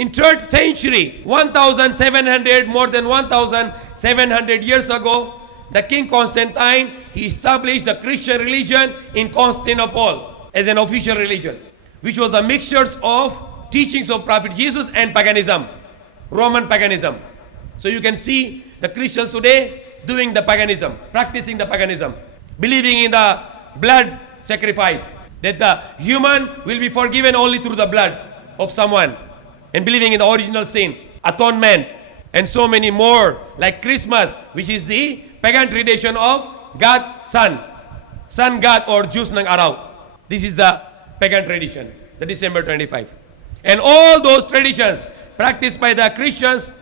In 3rd century, more than 1,700 years ago, the King Constantine, he established the Christian religion in Constantinople as an official religion, which was the mixtures of teachings of Prophet Jesus and paganism, Roman paganism. So you can see the Christians today doing the paganism, practicing the paganism, believing in the blood sacrifice, that the human will be forgiven only through the blood of someone, and believing in the original sin, atonement, and so many more, like Christmas, which is the pagan tradition of God, Sun God, or Diyos ng Araw. This is the pagan tradition, the December 25. And all those traditions practiced by the Christians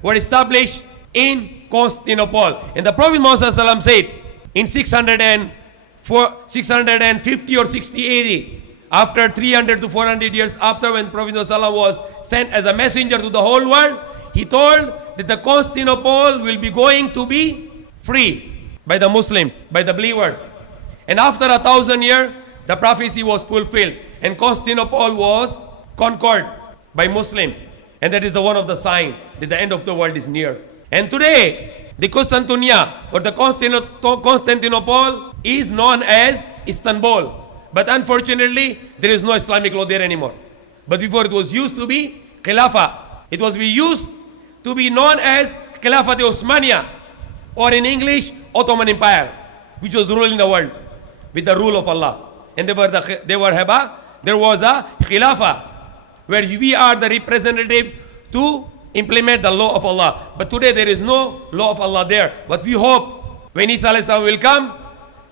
were established in Constantinople. And the Prophet Muhammad said in 650 or 60 AD, after 300 to 400 years after, when Prophet Muhammad was sent as a messenger to the whole world, he told that the Constantinople will be going to be free by the Muslims, by the believers. And after 1,000 years, the prophecy was fulfilled, and Constantinople was conquered by Muslims. And that is the one of the sign that the end of the world is near. And today, the Constantinia, or the Constantinople, is known as Istanbul. But unfortunately, there is no Islamic law there anymore. But before, it was used to be Khilafah. It was used to be known as Khilafat Osmania, or in English, Ottoman Empire, which was ruling the world with the rule of Allah. And there was a Khilafah, where we are the representative to implement the law of Allah. But today there is no law of Allah there. But we hope when Isa will come,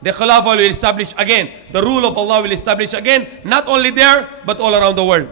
the Khilafah will establish again. The rule of Allah will establish again, not only there, but all around the world.